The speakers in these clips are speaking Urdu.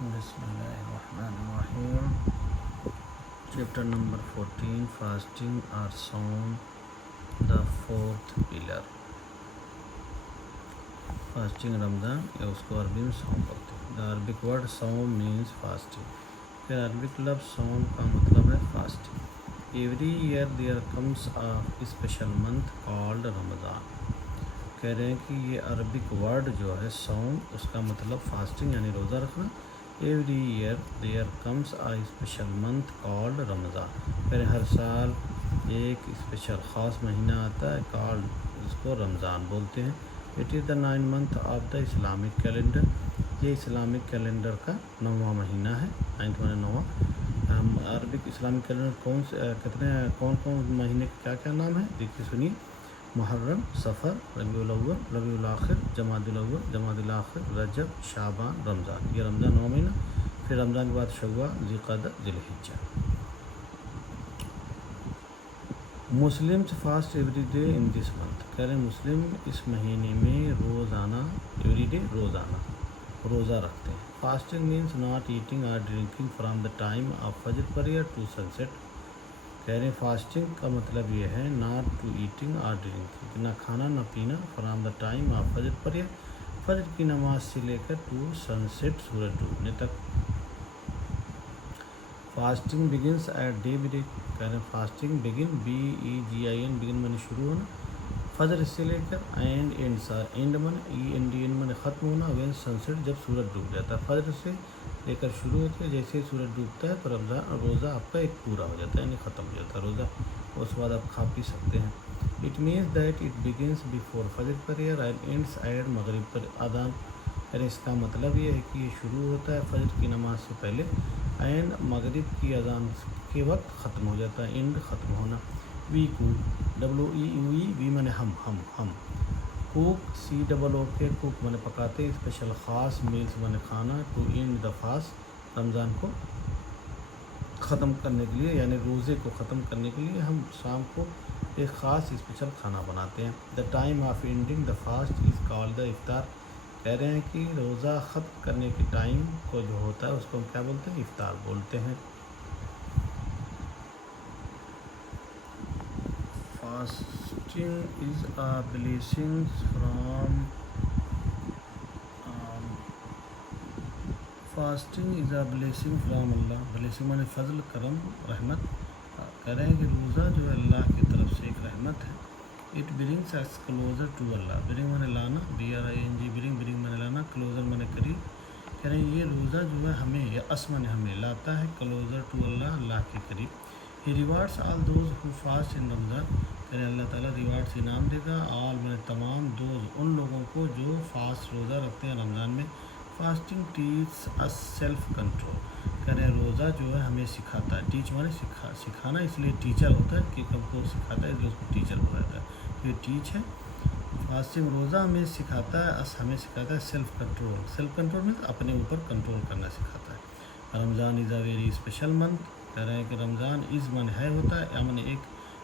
بسم اللہ الرحمن الرحیم. چیپٹر نمبر 14 فاسٹنگ اور صوم the fourth pillar. Fasting Ramzan یا اس کو عربی میں صوم بولتے ہیں. دا عربک ورڈ صوم مینس فاسٹنگ. پھر عربک لفظ صوم کا مطلب ہے fasting. Every year there comes special month called Ramzan. کہہ رہے ہیں کہ یہ عربک ورڈ جو ہے صوم اس کا مطلب فاسٹنگ یعنی روزہ رکھنا. Every year there comes special month called Ramzan. پھر ہر سال ایک اسپیشل خاص مہینہ آتا ہے کالڈ جس کو رمضان بولتے ہیں. It is the 9 month of the Islamic calendar. یہ اسلامک کیلنڈر کا 9واں مہینہ ہے. 9 مانے 9. عربک اسلامک کیلنڈر کون مہینے کا کیا نام ہے دیکھیے سنیے. محرم، صفر، ربیع الاول، ربیع الاخر، جمادی الاول، جمادی الاخر، رجب، شعبان، رمضان. یہ رمضان 9 مہینہ. پھر رمضان کے بعد Shawwal, Zulqadah, Zil Hijjah. Muslims fast every day in this month. کہہ رہے ہیں مسلم اس مہینے میں روزانہ ایوری ڈے روزہ رکھتے ہیں. فاسٹنگ مینس ناٹ ایٹنگ اور drinking from the time of فجر پریئر ٹو سن سیٹ. کہہ رہے ہیں فاسٹنگ کا مطلب یہ ہے ناٹ ٹو ایٹنگ اور ڈرنکنگ، نہ کھانا نہ پینا فرام دا ٹائم آف فجر پریئر، فجر کی نماز سے لے کر ٹو سن سیٹ سورج ڈوبنے تک. Fasting begins at daybreak. کہہ رہے ہیں فاسٹنگ بگن BEGIN بگن میں نے شروع ہونا فجر سے لے کر اینڈ من ختم ہونا وین سن سیٹ جب سورج ڈوب جاتا ہے. فجر سے لے کر شروع ہوتی ہے، جیسے ہی سورج ڈوبتا ہے تو روزہ آپ کا ایک پورا ہو جاتا ہے یعنی ختم ہو جاتا ہے روزہ. اس کے بعد آپ کھا پی سکتے ہیں. It means that it begins before فجر پریئر اینڈ اینڈس ایٹ مغرب پر اذان. یعنی اس کا مطلب یہ ہے کہ یہ شروع ہوتا ہے فجر کی نماز سے پہلے اینڈ مغرب کی اذان کے وقت ختم ہو جاتا ہے. اینڈ ختم ہونا. وی کوک WEWE میں نے ہم کوک COOK کوک میں نے پکاتے ہیں. اسپیشل خاص میلس میں نے کھانا ٹو اینڈ دا فاسٹ رمضان کو ختم کرنے کے لیے یعنی روزے کو ختم کرنے کے لیے ہم شام کو ایک خاص اسپیشل کھانا بناتے ہیں. The time of ending the fast is called the افطار. کہہ رہے ہیں کہ روزہ ختم کرنے کے ٹائم کو جو ہوتا ہے اس کو ہم کیا بولتے ہیں؟ افطار بولتے ہیں. Fasting is a blessing from Allah. Blessing مانے فضل، کرم، رحمت. کہہ رہے ہیں کہ روزہ جو ہے اللہ کی طرف سے ایک رحمت ہے. It brings us closer to Allah. Bring means لانا BRING برنگ مانے لانا، کلوزر مانے قریب. کہہ رہے ہیں یہ روزہ جو ہے ہمیں یا اسمن ہمیں لاتا ہے کلوزر ٹو اللہ کے قریب. He rewards all those who fast in Ramzan. کہہ رہے ہیں اللہ تعالیٰ ریوارڈ سے انعام دے گا آل میں تمام دوز ان لوگوں کو جو فاسٹ روزہ رکھتے ہیں رمضان میں. فاسٹنگ ٹیچس اس سیلف کنٹرول. کہہ رہے ہیں روزہ جو ہے ہمیں سکھاتا ہے. ٹیچ مانے سکھانا، اس لیے ٹیچر ہوتا ہے کہ کب کو سکھاتا ہے اس لیے اس کو ٹیچر بولا جاتا ہے. یہ ٹیچ ہے. فاسٹنگ روزہ ہمیں سکھاتا ہے سیلف کنٹرول. سیلف کنٹرول میں اپنے اوپر کنٹرول کرنا سکھاتا ہے. رمضان از اے ویری اسپیشل منتھ. کہہ رہے ہیں کہ رمضان از من ہے ہوتا ہے یا ایک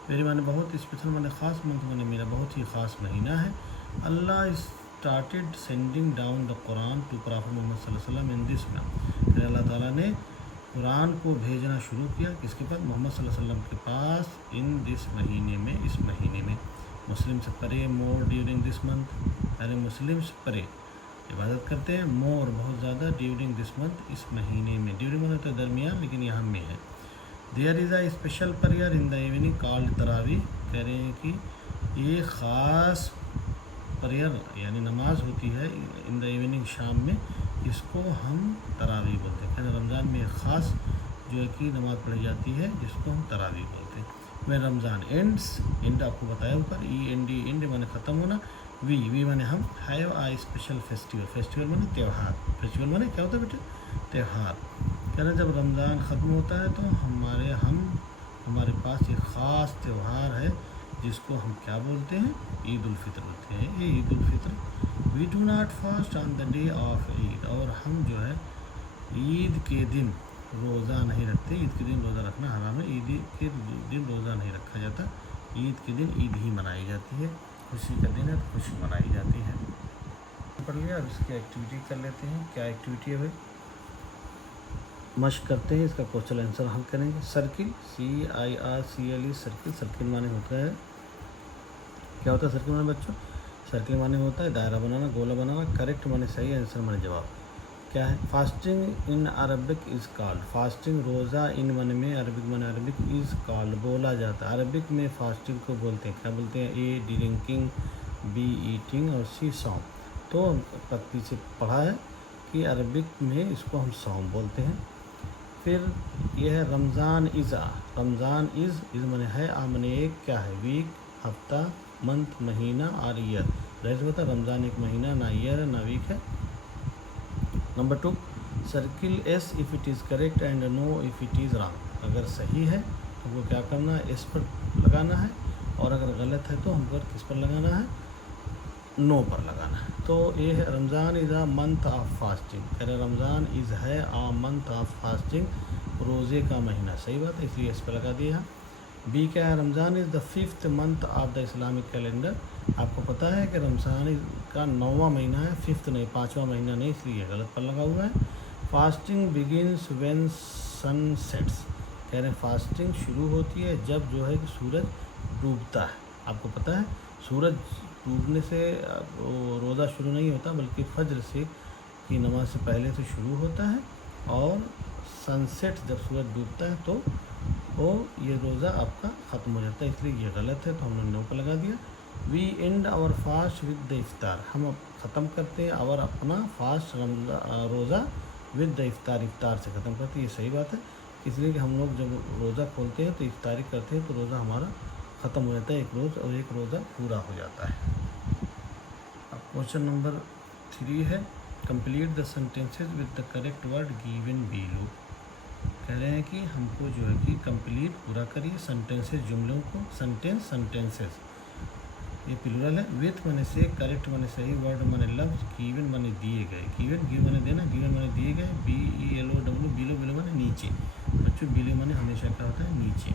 ویری مانے بہت اسپیشل مانے خاص منتھ مانے میرا بہت ہی خاص مہینہ ہے. اللہ started sending down the Quran to Prophet Muhammad صلی اللہ علیہ وسلم in this month. پھر اللہ تعالیٰ نے قرآن کو بھیجنا شروع کیا کس کے پاس؟ محمد صلی اللہ علیہ وسلم کے پاس. in this مہینے میں، اس مہینے میں. مسلم سے پرے مور ڈیورنگ دس منتھ. یعنی مسلم سے پرے عبادت کرتے ہیں مور بہت زیادہ ڈیورنگ دس منتھ اس مہینے میں. ڈیورنگ ہوتا ہے درمیان لیکن یہاں میں ہے. There is a special prayer in the evening called تراویح. کہہ رہے ہیں کہ یہ خاص پریئر یعنی نماز ہوتی ہے ان دا ایوننگ شام میں، اس کو ہم تراویح بولتے ہیں. رمضان میں ایک خاص جو ہے کہ نماز پڑھی جاتی ہے جس کو ہم تراویح بولتے ہیں. میں رمضان اینڈ آپ کو بتایا اوپر اینڈ میں نے ختم ہونا. وی میں نے ہم ہیو آئی اسپیشل فیسٹیول میں نے تہوار. فیسٹیول میں نے کیا ہوتا ہے بیٹے؟ تہوار. کہنا جب رمضان ختم ہوتا ہے تو ہمارے پاس ایک خاص تہوار ہے جس کو ہم کیا بولتے ہیں؟ عید الفطر بولتے ہیں. یہ Eid ul-Fitr. We do not fast on the day of Eid. اور ہم جو ہے عید کے دن روزہ نہیں رکھتے. عید کے دن روزہ رکھنا حرام ہے. عید کے دن روزہ نہیں رکھا جاتا. عید کے دن عید ہی منائی جاتی ہے. خوشی کا دن ہے تو خوشی منائی جاتی ہے. پڑھ لیا. اب اس کی ایکٹیویٹی کر لیتے ہیں. کیا ایکٹیویٹی ہے بھائی؟ مشق کرتے ہیں، اس کا کوشچن آنسر حل کریں گے۔ سرکل CIRCLE سرکل، سرکل معنی ہوتا ہے، کیا ہوتا ہے سرکل معنی بچوں؟ سرکل معنی ہوتا ہے دائرہ بنانا، گولا بنانا۔ کریکٹ معنی صحیح، آنسر معنی جواب کیا ہے؟ Fasting in Arabic is called, fasting روزہ ان معنی میں عربک معنی عربک از کالڈ بولا جاتا ہے۔ عربک میں فاسٹنگ کو بولتے ہیں، کیا بولتے ہیں؟ A ڈرنکنگ، B ایٹنگ اور C صوم۔ تو پیچھے پڑھا ہے کہ عربک میں اس کو ہم صوم بولتے ہیں۔ پھر یہ ہے رمضان از، رمضان از معنی ہے، معنی ایک کیا ہے؟ ویک، ہفتہ، منتھ مہینہ اور ایئر۔ ظاہر سی بات ہے رمضان ایک مہینہ نہ ایئر ہے نہ ویک ہے۔ Number 2، circle yes if it is correct and no if it is wrong. اگر صحیح ہے تو وہ کیا کرنا ہے؟ ایس پر لگانا ہے، اور اگر غلط ہے تو ہم کو کس پر لگانا ہے؟ نو پر لگانا ہے۔ تو یہ ہے رمضان از اے منتھ آف فاسٹنگ، کہہ رہے رمضان از ہے آ منتھ آف فاسٹنگ، روزے کا مہینہ۔ صحیح بات ہے، اس لیے اس پہ لگا دیا۔ B کیا ہے؟ رمضان از دا 5th month of the Islamic calendar. آپ کو پتہ ہے کہ رمضان کا 9واں مہینہ ہے، 5th نہیں، 5واں مہینہ نہیں، اس لیے غلط پر لگا ہوا ہے۔ Fasting begins when sun sets, کہہ رہے ہیں فاسٹنگ شروع ہوتی ہے جب جو ہے کہ سورج ڈوبتا ہے۔ آپ کو پتہ ہے سورج ڈوبنے سے روزہ شروع نہیں ہوتا، بلکہ فجر سے کی نماز سے پہلے سے شروع ہوتا ہے، اور سن سیٹ جب سورج ڈوبتا ہے تو وہ یہ روزہ آپ کا ختم ہو جاتا ہے، اس لیے یہ غلط ہے، تو ہم نے نو پہ لگا دیا۔ We end our fast with the iftar, ہم ختم کرتے ہیں اور اپنا فاسٹ روزہ ود دا افطار، افطار سے ختم کرتے ہیں۔ یہ صحیح بات ہے، اس لیے کہ ہم لوگ جب روزہ کھولتے ہیں تو افطاری کرتے ہیں تو روزہ ہمارا ختم ہو جاتا ہے، ایک روز اور ایک روزہ پورا ہو جاتا ہے۔ اب کوشچن نمبر 3 ہے، complete the sentences with the correct word given below. کہہ رہے ہیں کہ ہم کو جو ہے کہ کمپلیٹ پورا کریے سینٹینسز، جملوں کو۔ سینٹینسز یہ پلورل ہے۔ وتھ معنی سے، کریکٹ معنی صحیح، ورڈ معنی لفظ، گیون معنی دیے گئے، گیون معنی دینا، گیون معنی دیے گئے، BELOW، بیلو معنی نیچے۔ بچوں بیلو معنی ہمیشہ کیا ہوتا ہے؟ نیچے۔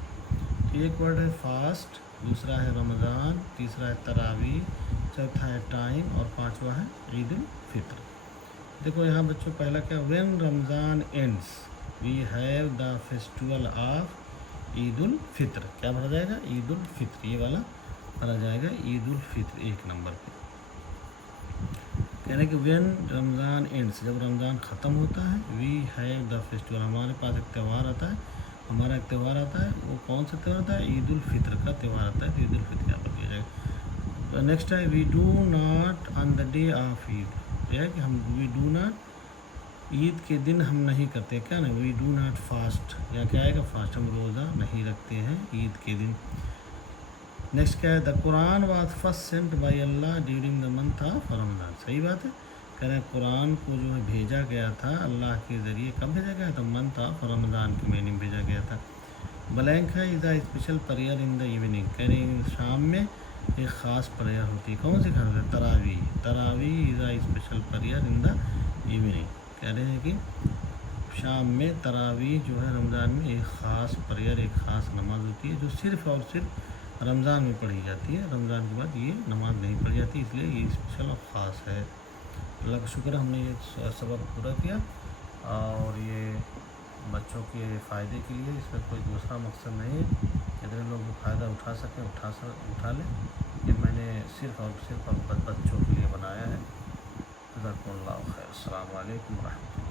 تو ایک ورڈ ہے فاسٹ، دوسرا ہے رمضان، تیسرا ہے تراویح، چوتھا ہے ٹائم، اور پانچواں ہے عید الفطر۔ دیکھو یہاں بچوں پہلا کیا؟ When Ramzan ends we have the festival of Eid ul-Fitr. کیا بھرا جائے گا؟ عید الفطر، یہ والا بھرا جائے گا عید الفطر 1 نمبر پہ۔ کہنے کہ وین رمضان اینڈس، جب رمضان ختم ہوتا ہے، وی ہیو دا فیسٹیول، ہمارے پاس ایک تہوار آتا ہے، ہمارا ایک تہوار آتا ہے، وہ کون سا تہوار آتا ہے؟ عید الفطر کا تہوار آتا ہے، تو عید الفطر یہاں پر دیا جائے گا۔ نیکسٹ ہے we do not on the day of Eid, یہ ہے کہ ہم وی ڈو ناٹ، عید کے دن ہم نہیں کرتے، کیا نا؟ وی ڈو ناٹ فاسٹ، یا کیا آئے گا؟ فاسٹ، ہم روزہ نہیں رکھتے ہیں عید کے دن۔ نیکسٹ کیا ہے؟ The Quran was first sent by Allah during the month of Ramzan. صحیح بات ہے، کہہ رہے ہیں قرآن کو جو ہے بھیجا گیا تھا اللہ کے ذریعے، کب بھیجا گیا تھا؟ منتھ آف رمضان کے مہینے میں بھیجا گیا تھا۔ بلینک ہے is a special prayer in the evening, کہہ رہے ہیں شام میں ایک خاص پریئر ہوتی ہے، کون سی خاص ہے؟ Taraweeh, Taraweeh is a special prayer in the evening, کہہ رہے ہیں کہ شام میں تراویح جو ہے رمضان میں ایک خاص پریئر، ایک خاص نماز ہوتی ہے جو صرف اور صرف رمضان میں پڑھی جاتی ہے، رمضان کے بعد یہ نماز نہیں پڑھی جاتی، اس لیے یہ اسپیشل اور خاص ہے۔ اللہ کا شکر ہم نے یہ سبق پورا کیا، اور یہ بچوں کے فائدے کے لیے، اس میں کوئی دوسرا مقصد نہیں ہے، اتنے لوگ فائدہ اٹھا سکیں اٹھا لیں، یہ میں نے صرف اور صرف بچوں کے لیے بنایا ہے۔ جزاکم اللہ خیر، السلام علیکم ورحمۃ اللہ۔